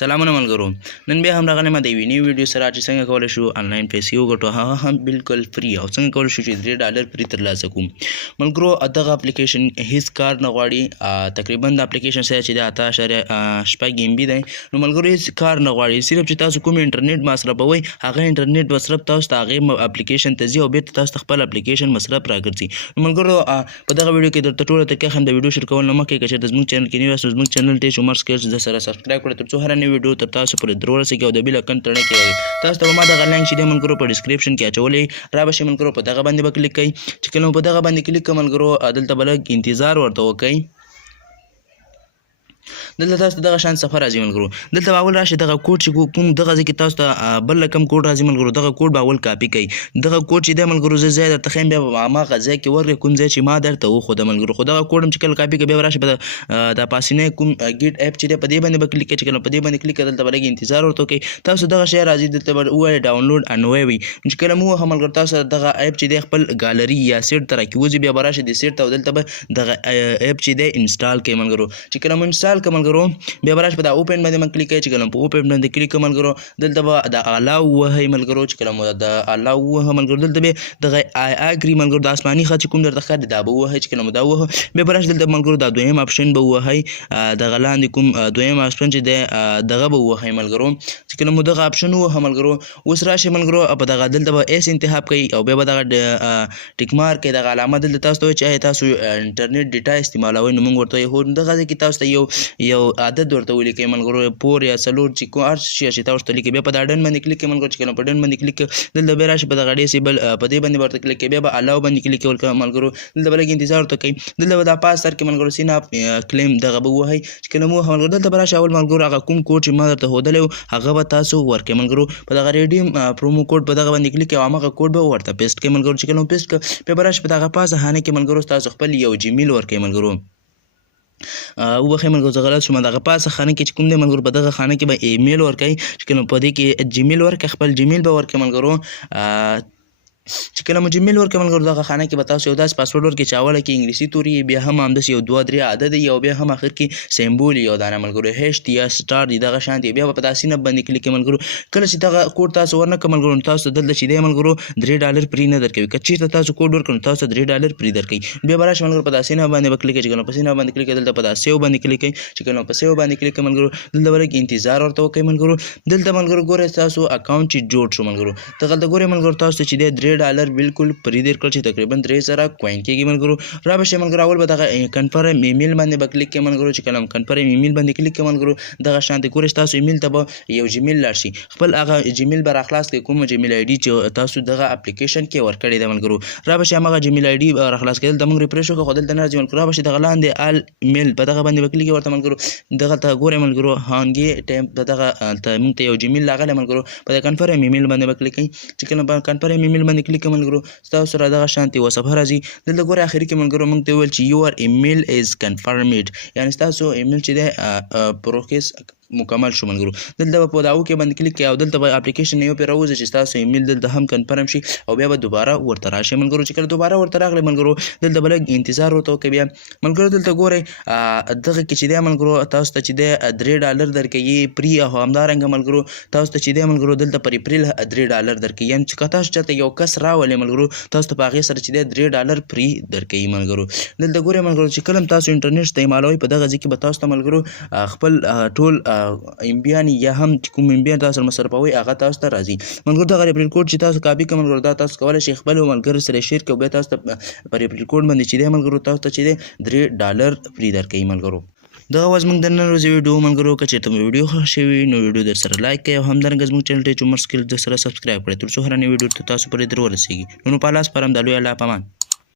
سلامونه ملګرو، نن بیا هم راغلی ما د یوې نوې ویډیو سره چې څنګه کولی شو آنلاین پیسې وګټو، هغه هم بالکل فری. او څنګه کولی شو چې $3 فری ترلاسه کړو. ملګرو دغه اپلیکیشن هیڅ کار نه غواړي. تقریبا د اپلیکیشن سایز چې دی 8.6 MB دی. نو ملګرو هیڅ کار نه غواړي، صرف چې تاسو کوم انټرنیټ مصرفوئ هغه انټرنیټ مصرف تاسو ته هغې اپلیکیشن ته ځي او بیرته تاسو ته خپل اپلیکیشن مصرف راګرځي. نو ملګرو په دغه ویډیو کې درته ټوله طریقه ښیم. د ویډیو شروع کول نه مخکې که چېرته زموږ چینل کې نوي یاست نو زموږ چینل ټیچ عمر سکلز د سره سبسکرایب کړئ تر څو هره نوې ویډیو تر تاسو پورې در ورسېږي او د بیل اکن تڼۍ کېږدئ. تاسو ته به ما دغه لینک چې دی ملګرو په ډسکرپشن کې اچولی را به شي. ملګرو په دغه باندې به کلیک کوئ. چې کله مو په دغه باندې کلیک کړه ملګرو دلته به لږ انتظار ورته وکئ. دلته تاسو ته دغه شان صفحه راځي ملګرو. دلته به اول راشي دغه کوډ چې کوم دغه ځای کې تاسو ته بل رقم کوډ راځي ملګرو، دغه کوډ به اول کاپي کړئ. دغه کوډ چې دی ملګرو زه ځای درته ښیم، بیا به هماغه ځای کې ورکړئ کوم ځای چې ما درته وښوده ملګرو. خو دغه کوډ هم چې کله کاپي کړئ بیا به راشي په د پاسنی کوم ګیټ اپ چې دی په دې باندې به کلیک کړئ. چې کله په دې باندې کلیک کړئ دلته به لږ انتظار ورته وکړئ. تاسو دغه شی راځي دلته به ووایئ ډاونلوډ انوی وي. چې کله مو ووهه ملګرو تاسو دغه اپ چې دی خپل ګالري یا سیټ ته راکوځي، بیا به راشي د سیټ ته او دلته به دغه اپ چې دی انسټال کړئ ملګرو. چې کله مو انسټال کړه ملګرو بیا به راشي په دا اوپن باندې من کلیک کوئ. چې کله په اوپن باندې کلیک کړه ملګرو دلته به د الاو ووهئ ملګرو. چې کله مو د الاو ووهه ملګرو دلته به دغه آی اګري ملګرو د آسماني خط چې کوم درته ښکاري دا به ووهئ. چې کله مو دا ووهه بیا به راشي دلته ملګرو دا دویم اپشن به ووهئ. دغه لاندې کوم دویم اپشن چې دی دغه به ووهئ ملګرو. چې کله مو دغه اپشن ووهه ملګرو اوس راشي ملګرو په دغه دلته به ایس انتخاب کوئ او بیا به دغه ټیک مارک کوئ. دغه علامه دلته تاسو ته وایي چې آیا تاسو انټرنیټ ډیټا استعمالوئ. نو موږ ورته وایو هو. دغه ځای کې تاسو ته یو عدد ورته ولیکئ ملګرو، پور یا څلور چې کوم هر شي چې تاسو ته لیکئ. بیا په دا ډن باندې کلیک کوئ ملګرو. چې کله په ډن باندې کلیک کړئ دلته بیا راشي په دغه ډیسیبل په دې باندې ورته کلیک کوئ. بیا به الاو باندې کلیک وکړئ ملګرو. دلته به لږ انتظار ورته کوئ. دلته به دا پاس سر کې ملګرو سین اپ کلیم دغه به ووهئ. چې کله مو ووهه ملګرو دلته به راشي اول ملګرو هغه کوم کوډ چې ما درته ښودلی و هغه به تاسو ورکړئ ملګرو. په دغه ریډیم پرومو کوډ په دغه باندې کلیک کوئ او هماغه کوډ به ورته پیسټ کړئ ملګرو. چې کله مو پیسټ کړه بیا به راشي په دغه پاسه خانه کې ملګرو تاسو خپل یو جیمیل ورکړئ ملګرو. وبخښئ ملګرو زه غلط شوم. دغه پاسه خانه کې چې کوم دی ملګرو په دغه خانه کې به ایمیل ورکړئ. چې کله په دې کې جیمیل ورکړئ خپل جیمیل به ورکړئ ملګرو. چې کله مو جیمیل ورکړئ ملګرو دغه خانه کې به تاسو یو داسې پاسورډ ورکړئ چې اوله کې انګلیسي توري بیا هم همداسې یو 2-3 عدد یو بیا هم اخر کې سمبول یو دانه ملګرو هیش یا سټار دی دغه شان دی. بیا به په داسې نه باندې کلیک کړئ ملګرو. کله چې دغه کوډ تاسو ورنکړه ملګرو نو تاسو دلته چې دی ملګرو $3 فری نه درکوي. که چېرته تاسو کوډ ورکړئ نو تاسو $3 فری درکوي. بیا به راشي ملګرو په داسې نه باندې به کلیک کړئ. چې کله په سینه باندې کلیک کړئ دلته په دا سیو باندې کلیک کړئ. چې کله په سیو باندې کلیک کړئ ملګرو دلته به لږ انتظار ورته وکړئ ملګرو. دلته ملګرو ګورئ تاسو اکاونټ چې جوړ شو ملګرو. دغلته ګورئ ملګرو تاسو چې دی $3 بالکل فری در کړل چې تقریبا 3000 کوین کېږي ملګرو. را به شي ملګرو اول به دغه کنفرم ایمیل باندې به کلیک کړئ ملګرو. چې کله کنفرم ایمیل باندې کلیک کړئ ملګرو دغه شانتې ګورئ تاسو ایمیل ته به یو جیمیل لاړ شي. خپل هغه جیمیل به راخلاص کړئ کوم جیمیل آی ډي چې تاسو دغه اپلیکیشن کې ورکړی دی ملګرو. را به شي هماغه جیمیل آی ډي راخلاص کړئ. دلته موږ ریفریش وکړو خو دلته نه راځي ملګرو. را به شي دغه لاندې آل ایمیل په دغه باندې به کلیک ورته ملګرو. دغه ته ګورئ ملګرو هانګې ټایم په دغه موږ ته یو جیمیل راغلی ملګرو. په د کنفرم ایمیل باندې به کلیک کړئ. چې کله په کنفرم ایمیل باندې کلیک کړئ ملګرو ستاسو سره دغه شانتې یوه صفحه راځي. دلته ګورئ اخري کې ملګرو موږ ته وویل چې یور ایمیل از کنفرمډ، یعنې ستاسو ایمیل چې دی پروسس مکمل شو ملګرو. دلته به په دا اوکې باندې کلیک کړئ او دلته به اپلیکیشن نه یو پرې راوځي چې ستاسو ایمیل دلته هم کنفرم شي او بیا به دوباره ورته راشي ملګرو. چې کله دوباره ورته راغلی ملګرو دلته به لږ انتظار ورته وکړئ. بیا ملګرو دلته ګورئ دغه کې چې دی ملګرو تاسو ته چې دی $3 درکوي فری او همدارنګه ملګرو تاسو ته چې دی ملګرو دلته پر اپریل $3 درکوي. یعنې چې که تاسو چاته یو کس راولئ ملګرو تاسو ته په هغې سره چې دی $3 فری درکوي ملګرو. دلته ګورئ ملګرو چې کله تاسو انټرنیټ استعمالوئ په دغه ځای کې به تاسو ته ملګرو خپل ټول امبیان یا هم چې کوم امبیان تاسو مصرفوئ هغه تاسو ته راځي ملګرو. دغه ریفرل کوډ چې تاسو کاپي کړئ ملګرو دا تاسو کولی شئ خپلو ملګرو سره شیر کړئ او بیا تاسو ته په ریفرل کوډ باندې چې دی ملګرو تاسو ته چې دی $3 فری درکوي ملګرو. دغه وه زموږ د نن ورځې ویډیو ملګرو. که چېرته مو ویډیو خوښ شوي نو ویډیو در سره لایک کړئ او همدارنګه زموږ چینل ټیچ عمر سکلز در سره سبسکرایب کړئ تر څو هره نوې ویډیو ته تاسو پورې در ورسېږي. نو په لاس پرم د لوی الله په امان.